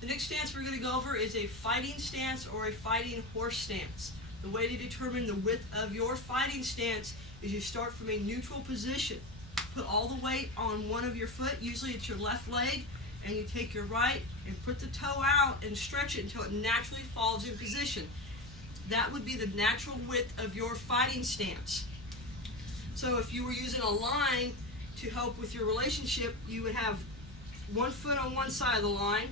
The next stance we're going to go over is a fighting stance or a fighting horse stance. The way to determine the width of your fighting stance is you start from a neutral position. Put all the weight on one of your foot, usually it's your left leg, and you take your right and put the toe out and stretch it until it naturally falls in position. That would be the natural width of your fighting stance. So if you were using a line to help with your relationship, you would have one foot on one side of the line.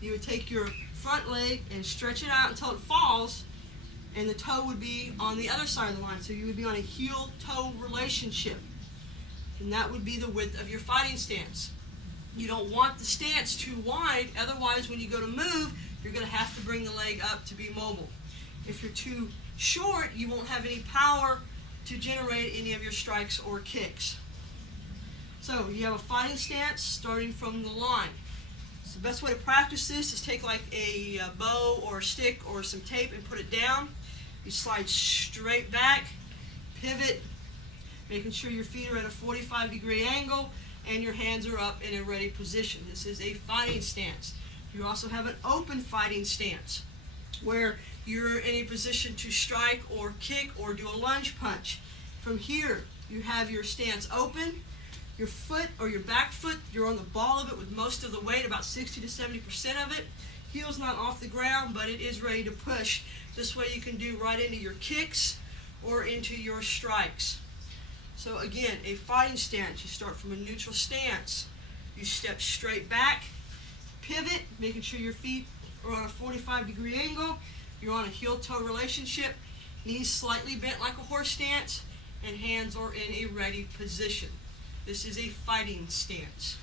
You would take your front leg and stretch it out until it falls, and the toe would be on the other side of the line. So you would be on a heel-toe relationship. And that would be the width of your fighting stance. You don't want the stance too wide, otherwise when you go to move, you're going to have to bring the leg up to be mobile. If you're too short, you won't have any power to generate any of your strikes or kicks. So you have a fighting stance starting from the line. So the best way to practice this is take like a bow or a stick or some tape and put it down. You slide straight back, pivot, making sure your feet are at a 45-degree angle and your hands are up in a ready position. This is a fighting stance. You also have an open fighting stance where you're in a position to strike or kick or do a lunge punch. From here, you have your stance open. Your foot or your back foot, you're on the ball of it with most of the weight, about 60 to 70% of it. Heel's not off the ground, but it is ready to push. This way you can do right into your kicks or into your strikes. So again, a fighting stance, you start from a neutral stance. You step straight back, pivot, making sure your feet are on a 45-degree angle. You're on a heel-toe relationship, knees slightly bent like a horse stance, and hands are in a ready position. This is a fighting stance.